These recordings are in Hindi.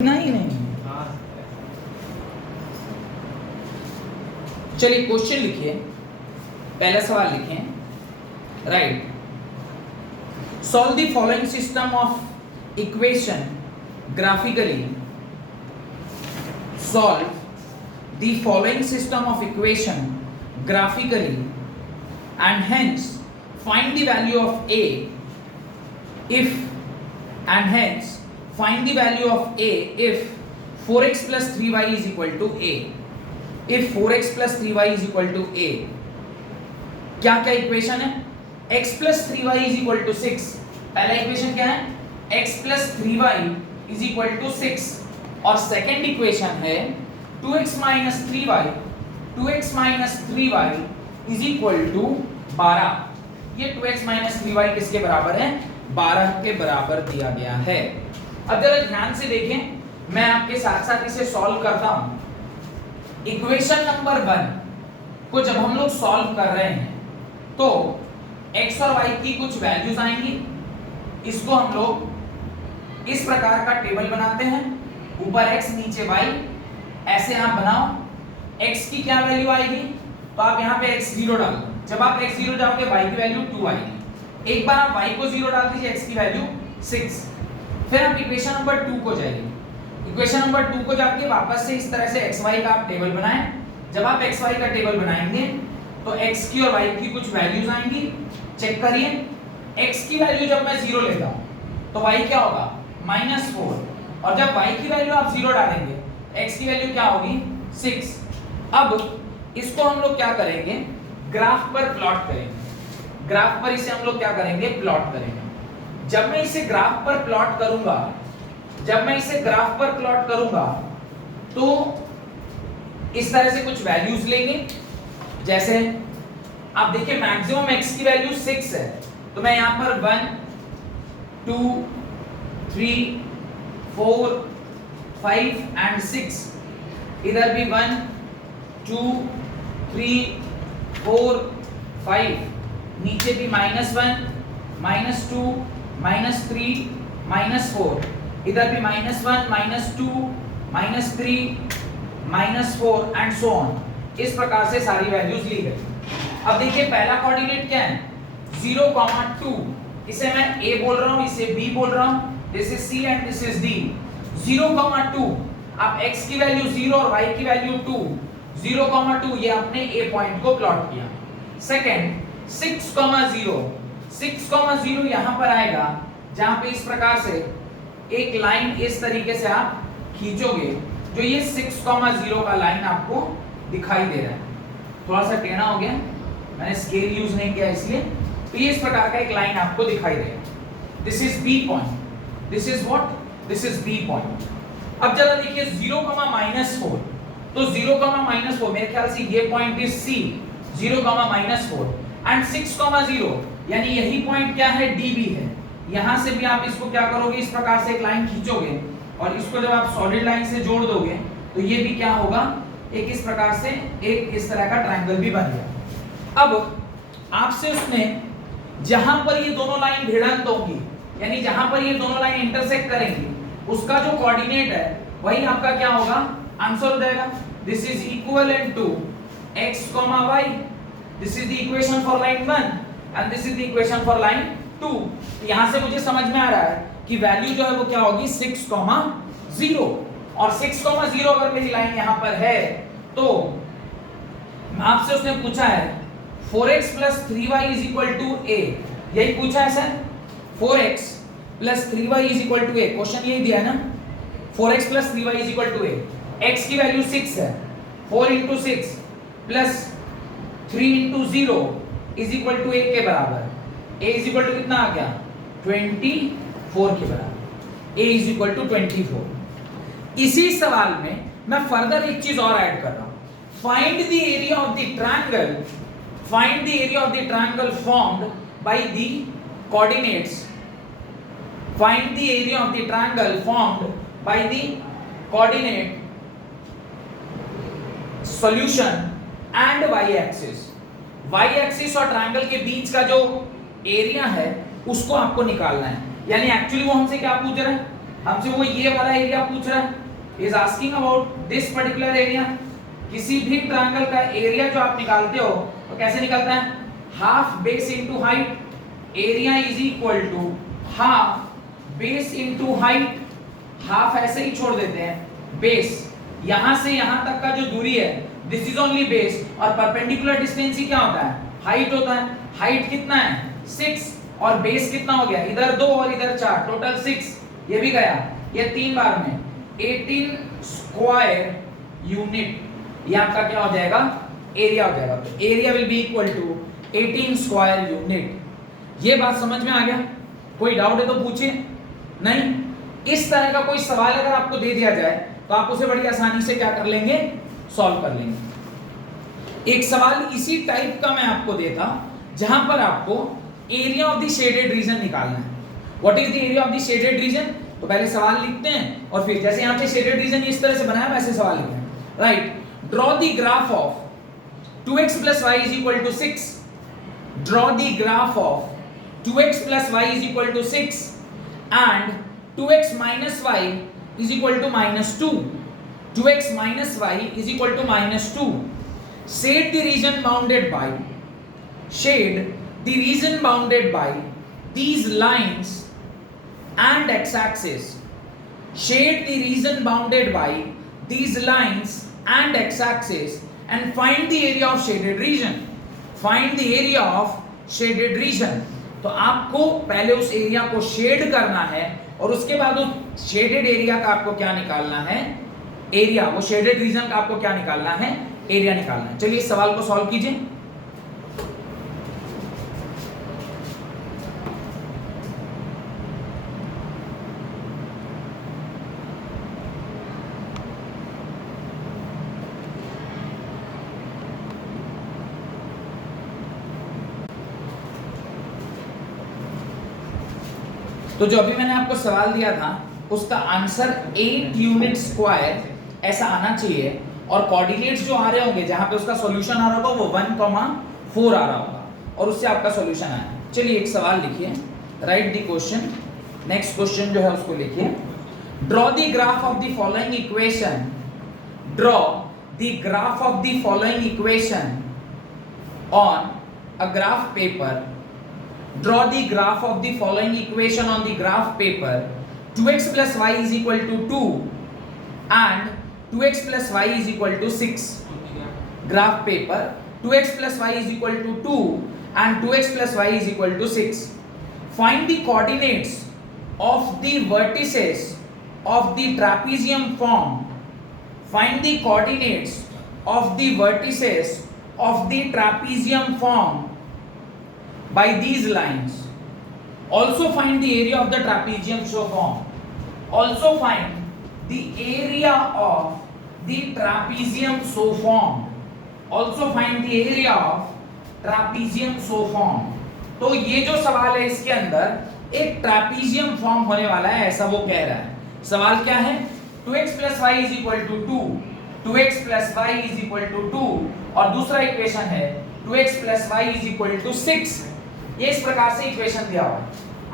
नहीं चलिए क्वेश्चन लिखिए। पहला सवाल लिखें। Right, solve the following system of equation graphically. Solve the following system of equation graphically and hence find the value of A find the value of a if 4x plus 3y is equal to a। if 4x plus 3y is equal to a, क्या क्या इक्वेशन है? x plus 3y is equal to 6। पहला इक्वेशन क्या है? x plus 3y is equal to 6 और सेकंड इक्वेशन है 2x minus 3y is equal to 12। ये 2x minus 3y किसके बराबर है? 12 के बराबर दिया गया है। अब जरा ध्यान से देखें, मैं आपके साथ साथ इसे सॉल्व करता हूं। इक्वेशन नंबर 1 को जब हम लोग सॉल्व कर रहे हैं तो x और y की कुछ वैल्यूज आएंगी। इसको हम लोग इस प्रकार का टेबल बनाते हैं, ऊपर x नीचे y। ऐसे आप बनाओ। x की क्या वैल्यू आएगी तो आप यहाँ पे x0 डाल दो। जब आप x0 डालोगे y की वैल्यू 2 आएगी। एक बार आप y को 0 डाल दीजिए, x की वैल्यू 6। फिर आप इक्वेशन नंबर 2 को जाइए। इक्वेशन नंबर 2 को जाके वापस से इस तरह से xy का आप टेबल बनाएं। जब आप xy का टेबल बनाएंगे तो x की और y की कुछ वैल्यूज आएंगी। चेक करिए, x की वैल्यू जब मैं 0 लेता हूं तो y क्या होगा? -4। और जब y की वैल्यू आप 0 डालेंगे, x की वैल्यू क्या होगी? 6। अब इसको हम लोग क्या करेंगे? ग्राफ पर प्लॉट करेंगे। ग्राफ पर इसे हम लोग क्या करेंगे? प्लॉट करेंगे। जब मैं इसे ग्राफ पर प्लॉट करूंगा, तो इस तरह से कुछ वैल्यूज लेंगे। जैसे आप देखिए, मैक्सिमम x की वैल्यू 6 है, तो मैं यहां पर 1 2 3 4 5 एंड 6, इधर भी 1 2 3 4 5, नीचे भी -1 -2 -3 -4, इधर भी -1 -2 -3 -4 एंड सो ऑन। इस प्रकार से सारी वैल्यूज ली गई। अब देखिए, पहला कोऑर्डिनेट क्या है? 0, 2। इसे मैं a बोल रहा हूं, इसे b बोल रहा हूं। This is c and this is d। 0, 2 आप x की वैल्यू 0 और y की वैल्यू 2। 0, 2 ये आपने a पॉइंट को प्लॉट किया। सेकंड 6, 0 यहां पर आएगा, जहां पे इस प्रकार से एक लाइन इस तरीके से आप खींचोगे, जो ये 6, 0 का लाइन आपको दिखाई दे रहा है। थोड़ा सा टेढ़ा हो गया, मैंने स्केल यूज नहीं किया इसलिए। तो ये इस प्रकार का एक लाइन आपको दिखाई देगा। This is B point, this is what? This is B point. अब जरा देखिए 0, -4, तो 0, -4 मेरे ख्याल से ये पॉइंट इज सी। 0, -4 एंड 6, 0 यानी यही पॉइंट क्या है? DB है। यहां से भी आप इसको क्या करोगे? इस प्रकार से एक लाइन खींचोगे और इसको जब आप सॉलिड लाइन से जोड़ दोगे तो ये भी क्या होगा? एक इस प्रकार से एक इस तरह का ट्रायंगल भी बन गया। अब आपसे उसने जहां पर ये दोनों लाइन भिड़ंत होगी, यानी जहां पर ये दोनों लाइन इंटरसेक्ट करेंगी, उसका जो कोऑर्डिनेट है वही आपका क्या होगा? आंसर हो जाएगा। This is equivalent to x, y। This is the equation for line 1 and this is the equation for line 2। यहां से मुझे समझ में आ रहा है कि वैल्यू जो है वो क्या होगी? 6, 0। और 6, 0 अगर मेरी लाइन यहां पर है तो आपसे उसने पूछा है 4x plus 3y is equal to a। यही पूछा है sir, 4x plus 3y is equal to a। Question यही दिया है ना, 4x plus 3y is equal to a। x की वैल्यू 6 है, 4 into 6 plus 3 into 0 is equal to a के बराबर। a is equal to कितना आ गया? 24 के बराबर। a is equal to 24। इसी सवाल में मैं फर्दर एक चीज और ऐड कर रहा हूं। Find the area of the triangle, find the area of the triangle formed by the coordinates, find the area of the triangle formed by the coordinate solution and y axis. y axis और ट्रायंगल के बीच का जो एरिया है उसको आपको निकालना है। यानी एक्चुअली वो हमसे क्या पूछ रहा है? हमसे वो ये वाला एरिया पूछ रहा है, is asking about this particular area. किसी भी ट्रायंगल का एरिया जो आप निकालते हो तो कैसे निकलता है, half base into height, area is equal to half base into height. Half ऐसे ही छोड़ देते हैं, बेस यहां से यहां तक का जो दूरी है दिस इज ओनली बेस, और परपेंडिकुलर डिस्टेंस ही क्या होता है, हाइट होता है। हाइट कितना है 6 और बेस कितना हो गया, इधर 2 और इधर 4, टोटल 6, ये भी गया, ये 3 बार में 18 स्क्वायर यूनिट, ये आपका क्या हो जाएगा, एरिया हो जाएगा। तो area will be equal to 18 square unit. ये बात समझ में आ गया? कोई डाउट है तो पूछिए। नहीं, इस तरह का कोई सवाल अगर आपको दे दिया जाए तो आप उसे बड़ी आसानी से क्या कर लेंगे, सॉल्व कर लेंगे। एक सवाल इसी टाइप का मैं आपको देता जहां पर आपको area of the shaded region निकालना है। What is the area of the shaded region? तो पहले सवाल लिखते हैं और फिर जैसे यहां पे शेडेड रीजन इस तरह से बनाया वैसे सवाल लिखते हैं। Right, draw the graph of 2x + y = 6। Draw the graph of 2x + y = 6 and 2x - y = -2. 2x - y = -2. Shade the region bounded by these lines and x-axis. Shade the region bounded by these lines and x-axis and find the area of shaded region. Find the area of shaded region. तो आपको पहले उस एरिया को शेड करना है और उसके बाद उस शेडेड एरिया का आपको क्या निकालना है, एरिया, वो शेडेड रीजन का आपको क्या निकालना है, एरिया निकालना है। चलिए इस सवाल को सॉल्व कीजिए। तो जो अभी मैंने आपको सवाल दिया था उसका आंसर 8 यूनिट स्क्वायर ऐसा आना चाहिए, और कोऑर्डिनेट्स जो आ रहे होंगे जहां पे उसका सॉल्यूशन आ रहा होगा वो 1,4 आ रहा होगा, और उससे आपका सॉल्यूशन आया। चलिए एक सवाल लिखिए, right the question. Next question जो है उसको लिखिए, draw the graph of the following equation. Draw the graph of the following equation on a graph paper. Draw the graph of the following equation on the graph paper. 2x + y = 2 and 2x + y = 6. Graph paper 2x + y = 2 and 2x + y = 6. Find the coordinates of the vertices of the trapezium form. Find the coordinates of the vertices of the trapezium form by these lines. Also find the area of the trapezium so formed. Also find the area of the trapezium so formed. Also find the area of trapezium so formed. तो ये जो सवाल है इसके अंदर एक ट्रापीजियम फॉर्म होने वाला है, ऐसा वो कह रहा है। सवाल क्या है, 2x + y = 2, 2x + y = 2, और दूसरा इक्वेशन है 2x + y = 6। ये इस प्रकार से इक्वेशन दिया हुआ है।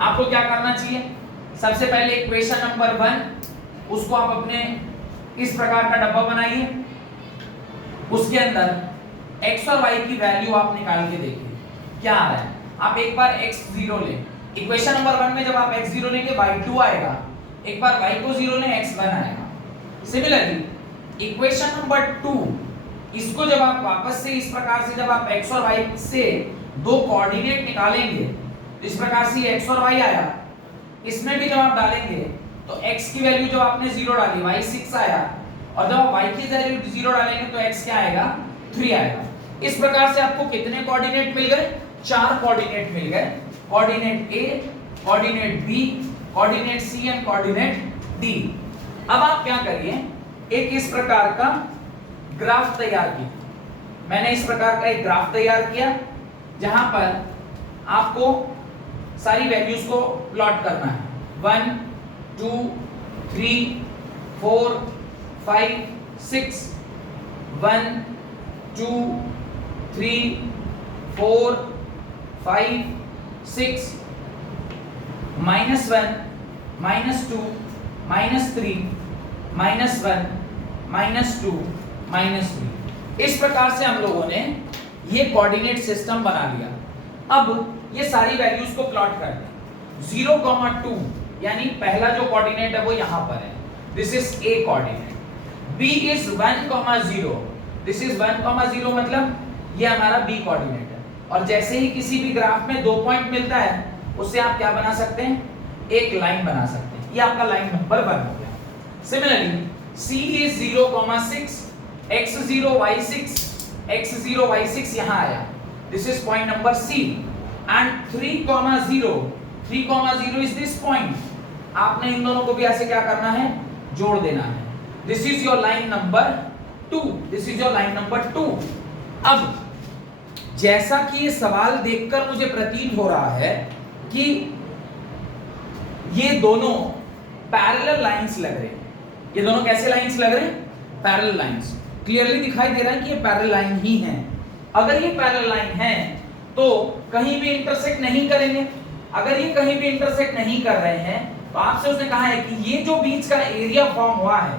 आपको क्या करना चाहिए, सबसे पहले इक्वेशन नंबर 1 उसको आप अपने इस प्रकार का डब्बा बनाइए, उसके अंदर x और y की वैल्यू आप निकाल के देखिए क्या आ रहा है। आप एक बार x0 लें, इक्वेशन नंबर 1 में जब आप x0 लेंगे y2 आएगा, एक बार y को 0 लें x1 आएगा। सिमिलरली इक्वेशन नंबर 2 इसको जब आप वापस से इस प्रकार से जब आप x और y से दो कोऑर्डिनेट निकालेंगे, इस प्रकार से x और y आया, इसमें भी जब आप डालेंगे तो x की वैल्यू जब आपने 0 डाली y 6 आया, और जब आप y की वैल्यू 0 डालेंगे तो x क्या आएगा 3 आएगा। इस प्रकार से आपको कितने कोऑर्डिनेट मिल गए, 4 कोऑर्डिनेट मिल गए, coordinate A, coordinate B, coordinate C and coordinate D। अब आप क्या करिए, एक इस प्रकार का ग्राफ तैयार कीजिए। मैंने इस प्रकार का एक ग्राफ तैयार किया जहां पर आपको सारी वैल्यूज को प्लॉट करना है, 1 2 3 4 5 6, 1 2 3 4 5 6, -1 -2 -3 -1 -2 -3। इस प्रकार से हम लोगों ने ये कोऑर्डिनेट सिस्टम बना लिया। अब ये सारी वैल्यूज को प्लॉट कर दें। 0,2 यानी पहला जो कोऑर्डिनेट है वो यहां पर है, this is a coordinate. b is 1,0, this is 1,0 मतलब ये हमारा b कोऑर्डिनेट है। और जैसे ही किसी भी ग्राफ में 2 पॉइंट मिलता है उससे आप क्या बना सकते हैं, एक लाइन बना सकते हैं। ये आपका लाइन नंबर 1 हो गया। Similarly c is 0,6, x0 y6, x0 y6 यहां आया, this is point number c। And 3,0 is this point. आपने इन दोनों को भी ऐसे क्या करना है, जोड़ देना है। This is your line number 2, this is your line number 2। अब जैसा कि ये सवाल देखकर मुझे प्रतीत हो रहा है कि ये दोनों पैरेलल लाइंस लग रहे हैं। ये दोनों कैसे लाइंस लग रहे हैं, पैरेलल लाइंस। क्लियरली दिखाई दे रहा है कि ये पैरेलल लाइन ही है। अगर ये पैरेलल लाइन है तो कहीं भी इंटरसेक्ट नहीं करेंगे। अगर ये कहीं भी इंटरसेक्ट नहीं कर रहे हैं तो आपसे उसने कहा है कि ये जो बीच का एरिया फॉर्म हुआ है,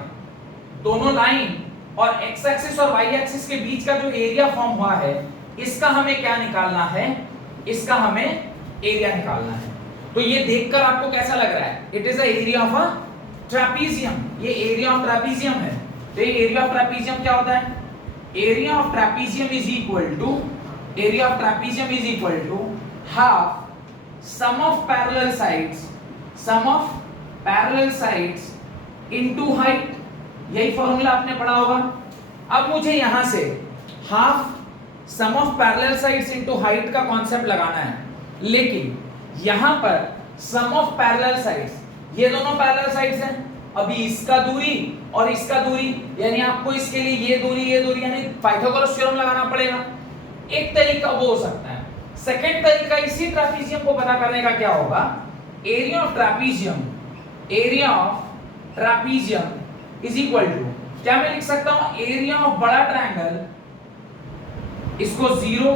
दोनों लाइन और एक्स एक्सिस और वाई एक्सिस के बीच का जो एरिया फॉर्म हुआ है, इसका हमें क्या निकालना है, इसका हमें एरिया निकालना है। तो ये देखकर आपको कैसा लग रहा है, it is the area of a trapezium. ये एरिया ऑफ ट्रेपीजियम है। तो ये एरिया ऑफ ट्रेपीजियम क्या होता है, area of trapezium is equal to, area of trapezium is equal to half sum of parallel sides, sum of parallel sides into height. यही फॉर्मूला आपने पढ़ा होगा। अब मुझे यहां से half sum of parallel sides into height का कॉन्सेप्ट लगाना है, लेकिन यहां पर सम ऑफ पैरेलल साइड्स, ये दोनों पैरेलल साइड्स हैं। अभी इसका दूरी और इसका दूरी, यानी आपको इसके लिए ये दूरी यानी पाइथागोरस थ्योरम लगाना पड़ेगा। एक तरीका वो हो सकता है। सेकंड तरीका इसी ट्रेपीजियम को पता करने का क्या होगा, area of trapezium, area of trapezium is equal to, क्या मैं लिख सकता हूं, एरिया ऑफ बड़ा ट्रायंगल, इसको 0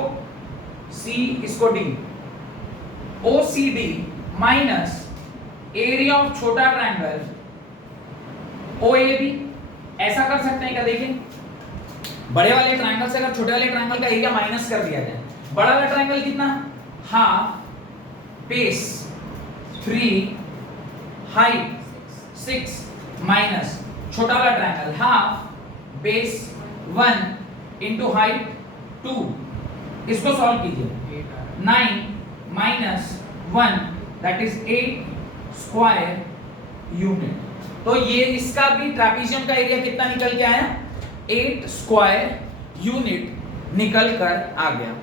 C, इसको D, OCD minus area of छोटा ट्रायंगल OAB। ऐसा कर सकते हैं क्या, देखिए बड़े वाले ट्रायंगल से अगर छोटे वाले ट्रायंगल का एरिया माइनस कर दिया जाए, बड़ा वाला ट्रायंगल कितना, हाफ बेस 3 हाइट 6 माइनस छोटा वाला triangle half base 1 into height 2। इसको सॉल्व कीजिए, 9 minus 1 that is 8 square unit. तो ये इसका भी ट्रेपीजियम का एरिया कितना निकल के आया, 8 स्क्वायर यूनिट निकल कर आ गया।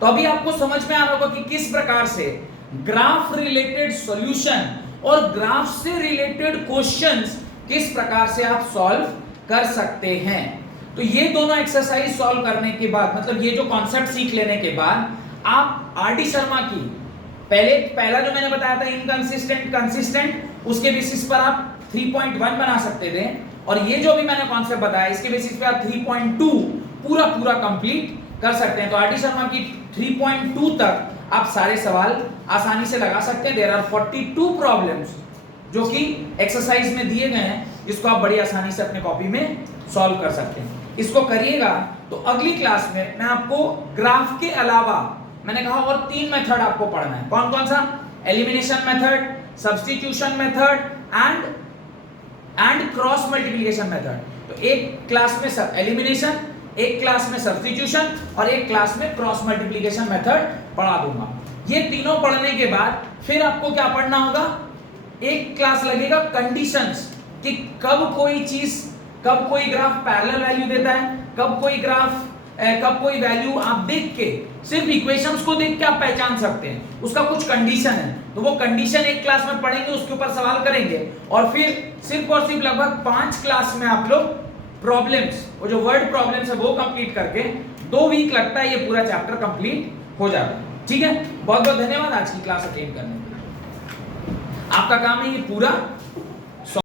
तो अभी आपको समझ में आ रहा होगा कि किस प्रकार से ग्राफ रिलेटेड सॉल्यूशन और ग्राफ से रिलेटेड क्वेश्चंस किस प्रकार से आप सॉल्व कर सकते हैं। तो ये दोनों एक्सरसाइज सॉल्व करने के बाद, मतलब ये जो कॉन्सेप्ट सीख लेने के बाद, आप आर.डी. शर्मा की पहला जो मैंने बताया था इनकंसिस्टेंट कंसिस्टेंट, उसके बेसिस पर आप 3.1 बना सकते थे, और ये जो भी मैंने कॉन्सेप्ट बताया इसके बेसिस पे आप 3.2 पूरा कंप्लीट कर सकते हैं। तो आर.डी. शर्मा की 3.2 तक आप सारे सवाल आसानी से लगा सकते हैं। देयर आर 42 प्रॉब्लम्स जो कि एक्सरसाइज में दिए गए हैं, जिसको आप बड़ी आसानी से अपने कॉपी में सॉल्व कर सकते हैं। इसको करिएगा तो अगली क्लास में मैं आपको ग्राफ के अलावा, मैंने कहा और 3 मेथड आपको पढ़ना है। कौन कौन सा, elimination method, substitution method and cross multiplication method. तो एक क्लास में सब एलिमिनेशन, एक क्लास में सब्स्टिट्यूशन और एक क्लास में क्रॉस मल्टीप्लिकेशन मेथड पढ़ा दूंगा। ये तीनों पढ़ने के बाद फिर आपको क्या पढ़ना होगा, एक क्लास लगेगा कंडीशंस, कि कब कोई चीज, कब कोई ग्राफ पैरेलल वैल्यू देता है, कब कोई वैल्यू आप देख के, सिर्फ इक्वेशंस को देख के आप पहचान सकते हैं, उसका कुछ कंडीशन है। तो वो कंडीशन एक क्लास में पढ़ेंगे, उसके ऊपर सवाल करेंगे, और फिर सिर्फ और सिर्फ लगभग 5 क्लास में आप लोग प्रॉब्लम्स, वो जो वर्ड प्रॉब्लम्स है वो कंप्लीट करके 2 वीक लगता है ये पूरा चैप्टर कंप्लीट हो जाता है। ठीक है, बहुत बहुत धन्यवाद आज की क्लास अटेंड करने के लिए। आपका काम है ये पूरा